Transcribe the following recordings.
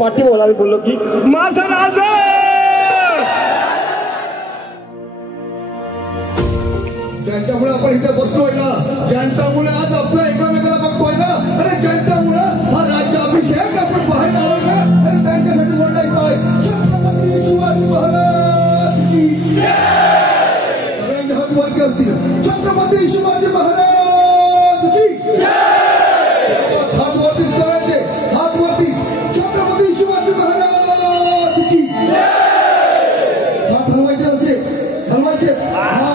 पाठी बोलावी बोललो की माझा राजा ज्यांच्यामुळे आपण इथे बसतोय ना, ज्यांच्यामुळे आज आपल्या एकमेकाला बघतोय ना, आणि ज्यांच्यामुळे हा राज्याभिषेक आपण पाहायला आलो ना, आणि त्यांच्यासाठी बोलायचं आहे छत्रपती शिवाजी महाराज की जय. सगळ्यांचे हात वर करतील. छत्रपती शिवाजी महाराज की जय. हात वरतीच करायचे, हात वरती. छत्रपती शिवाजी महाराज की जय. हात हलवायचे असे, हलवायचे. हा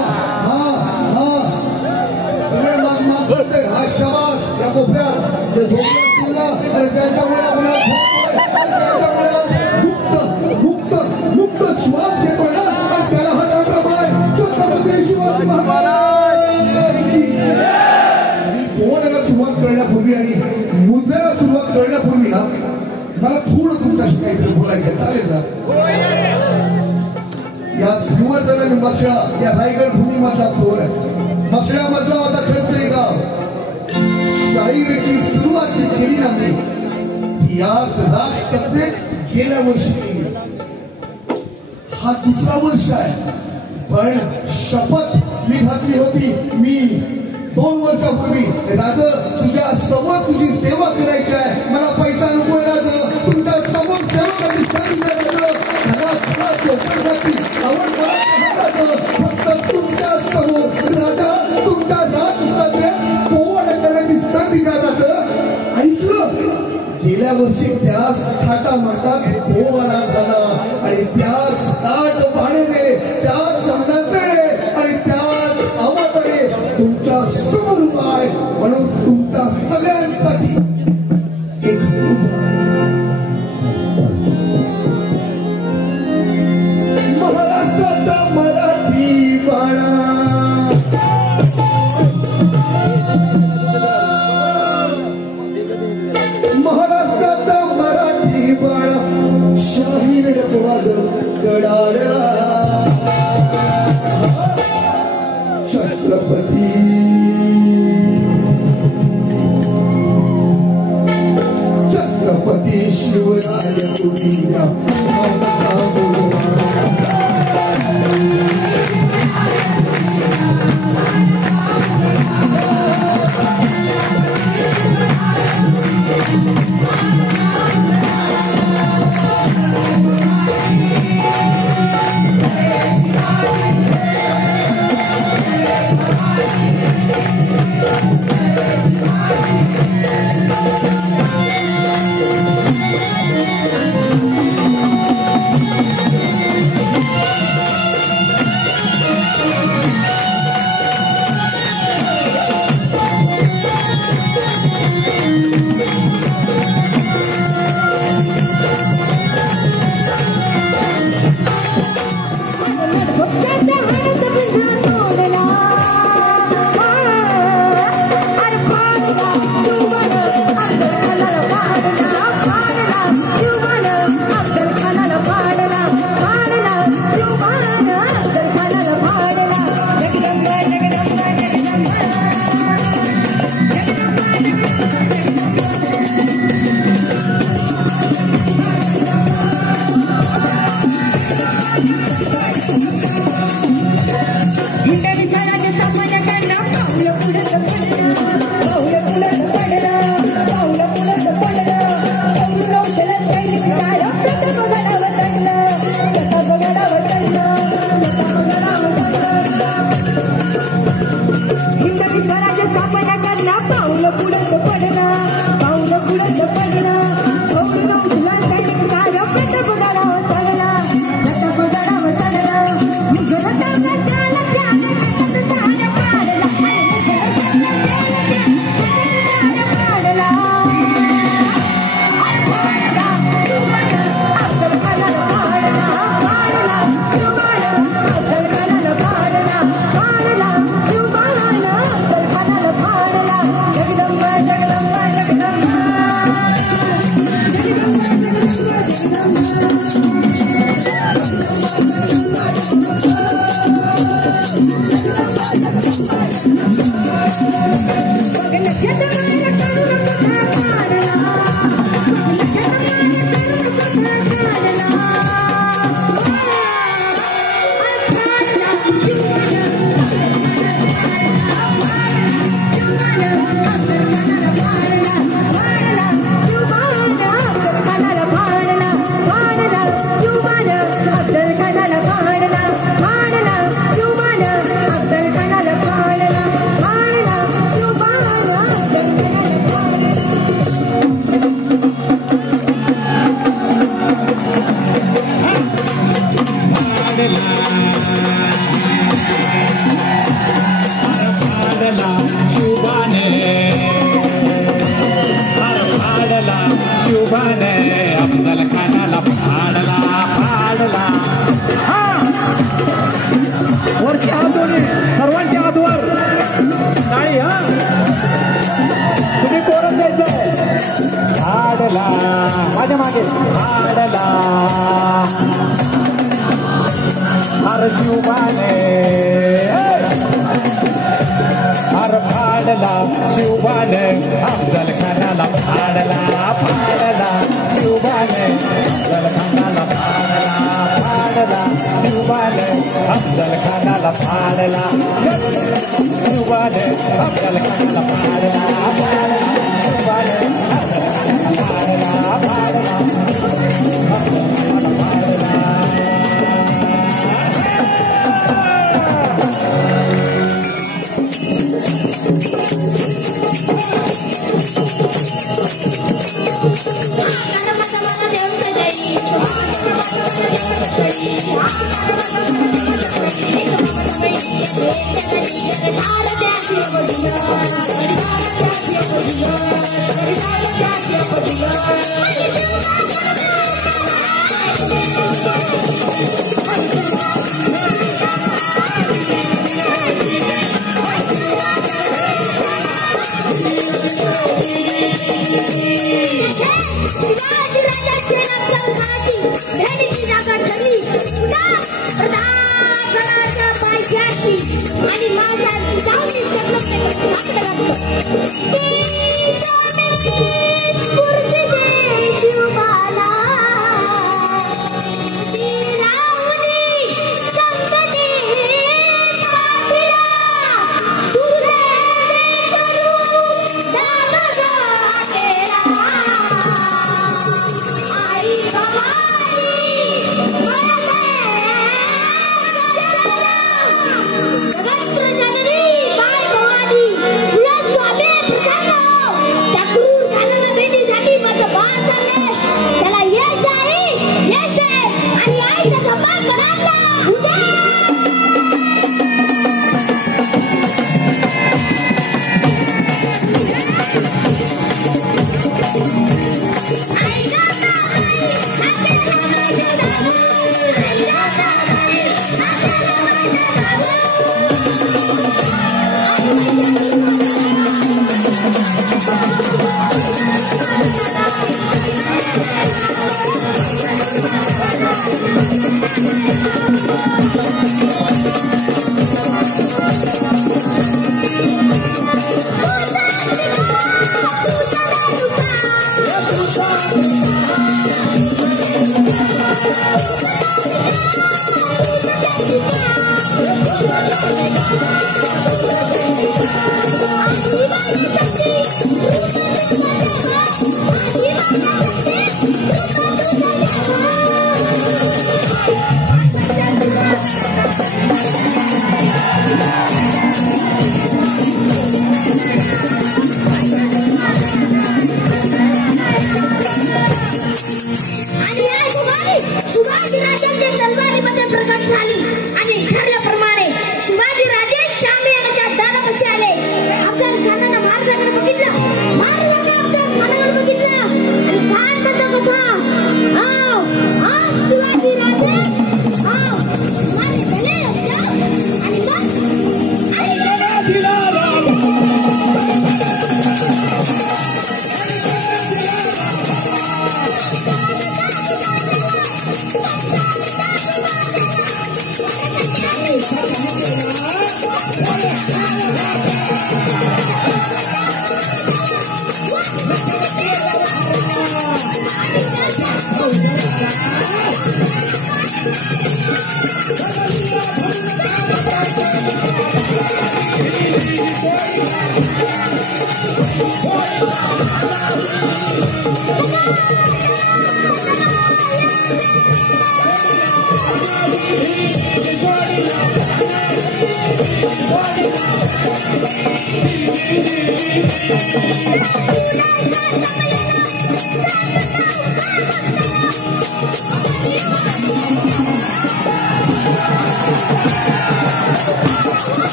शाबास या कोपऱ्यात जे झोपले ना, आणि त्यांच्यामुळे आपण त्यांच्यामुळे मुक्त श्वास घेतोय ना, आणि त्याला हा टाकला छत्रपती शिवाजी महाराज की जय. मी पोहण्याला सुरुवात करण्यापूर्वी आणि मुद्रेला सुरुवात करण्यापूर्वी ना, मला थोडं तुमच्याशी काहीतरी बोलायचं चालेल ना. या सिंहगड आणि मसळा या रायगड भूमीमधला पोर आहे. मसळ्यामधला माझा खरंच गाव. शाहिरीची सुरुवात जी केली ना मी, याच राज सत्रेत गेल्या वर्षी केली. हा दुसरा वर्ष आहे, पण शपथ मी घातली होती. मी 2 वर्षापूर्वी राज तुझ्या समोर तुझी सेवा करायची आहे. मला पैसा नको आहे राज, तुमच्या समोर सेवा करायची आवड फक्त तुमच्या समोर राजा, तुमच्या राज सत्रेत पोवाडा करण्याची संधी द्या राज. ऐकलं, गेल्या वर्षी त्याच थाटामाटात पोवाडा झाला, आणि त्याच ताट भाडे, त्याच नजरे आणि त्याच आवाजाने तुमच्या समोर उभा आहे. म्हणून तुमच्या सगळ्यांसाठी एक महाराष्ट्राचा मराठी बाणा, महाराष्ट्राचा मराठी बाणा, शाहीर वाज कडाडा. छत्रपती छत्रपती शिवराय तुझ्या फाडला शुभाने शुभाने अफजल खानाला फाडला फाडला वरची हात दोन्ही सर्वांच्या हातवर नाही हा तुम्ही कोरत जायचंय फाडला माझ्या मागे फाडला हर शुभाने हर फाडला शुभाने अफजल खानाला फाडला फाडला शुभाने अफजल खानाला फाडला फाडला शुभाने अफजल खानाला फाडला शुभाने अफजल खानाला फाडला फाडला शुभाने अफजल खानाला फाडला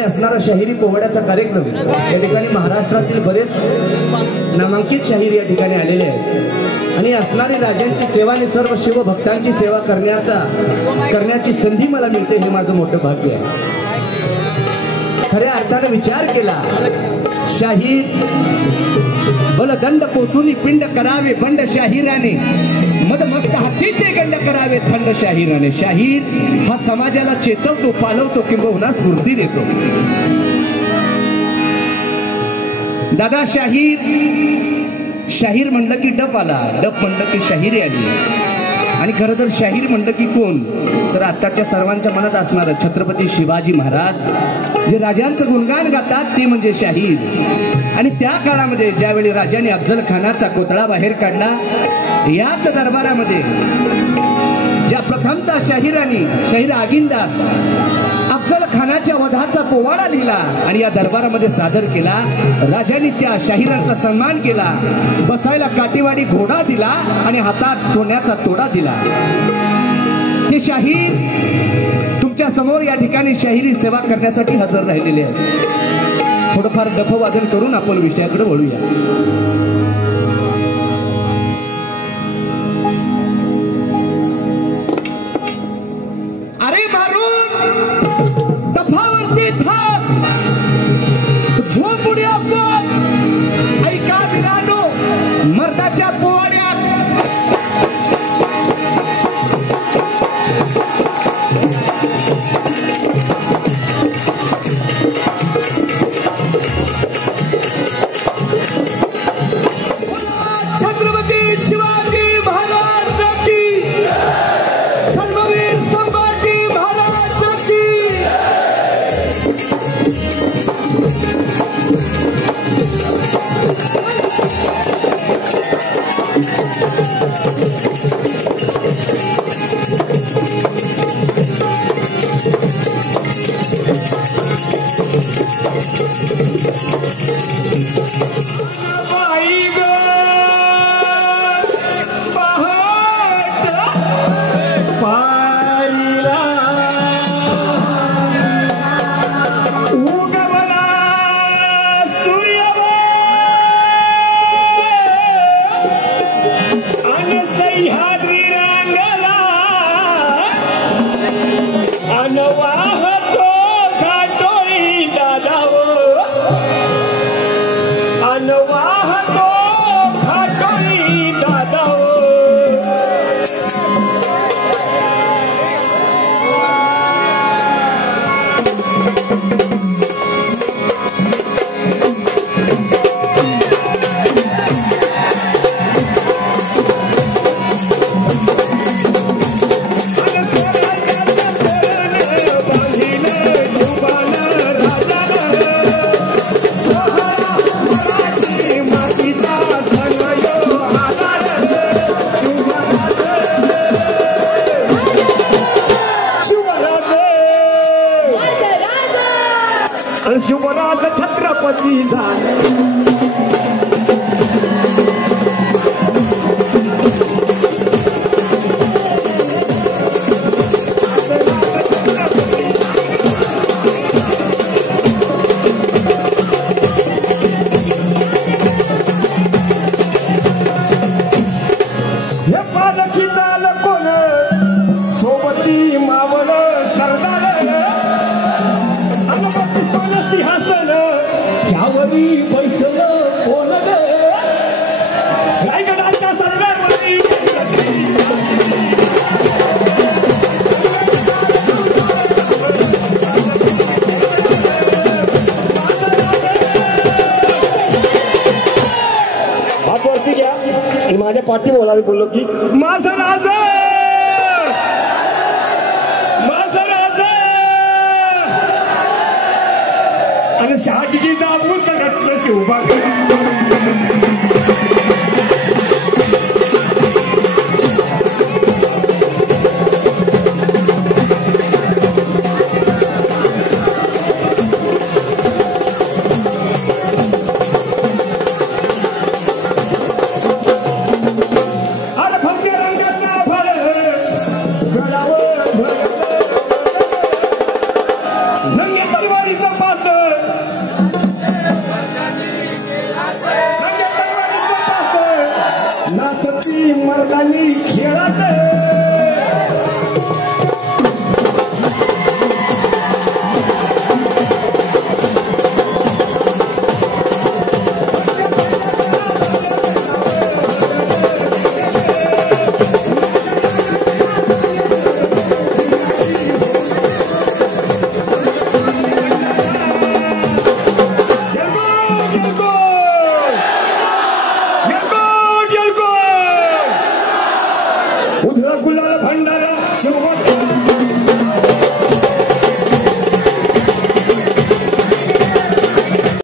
असणारा शाहिरी पोवाड्याचा कार्यक्रम या ठिकाणी महाराष्ट्रातील बरेच नामांकित शाहीर या ठिकाणी आलेले आहेत आणि असणारी राजांची सेवा आणि सर्व शिवभक्तांची सेवा करण्याची संधी मला मिळते हे माझं मोठं भाग्य आहे. खऱ्या अर्थाने विचार केला शाहीर बलदंड पोसूनी पिंड करावे बंड शाहिराने मदमस्त हातीचे गंड करावे थंड शाहिराने. शाहीर हा समाजाला चेतवतो, पालवतो किंबहुना स्फूर्ती देतो. दादा शाहीर म्हणलं की डप आला, डप म्हणलं की शाहिरी आली. आणि खरं तर शाहीर म्हणलं की कोण, तर आताच्या सर्वांच्या मनात असणारं छत्रपती शिवाजी महाराज जे राजांचं गुणगान गातात ते म्हणजे शाहीर. आणि त्या काळामध्ये ज्यावेळी राजाने अफजल खानाचा कोतळा बाहेर काढला, याच दरबारामध्ये ज्या प्रथमतः शाहीर आगिंदास अफजल खानाच्या वधाचा पोवाडा लिहिला आणि या दरबारामध्ये सादर केला. राजांनी त्या शाहिरांचा सन्मान केला, बसायला काठीवाडी घोडा दिला आणि हातात सोन्याचा तोडा दिला. ते शाहीर तुमच्या समोर या ठिकाणी शाहिरी सेवा करण्यासाठी हजर राहिलेले आहेत. थोडंफार डफवादन करून आपण विषयाकडे वळूया. अरे मारून डफावरती थांब, झोप उडी आपण ऐका विनानो मर्दाच्या पोवाड्यात. छत्रपती शिवाजी महाराज की, धर्मवीर संभाजी महाराज की. Sahara, Marathi, Mati. माझ्या पाठी बोलावे बोललो की माझा राजा माझा राजा आणि शहाजीची जाबून सगळं शिवबा मर्दानी खेळात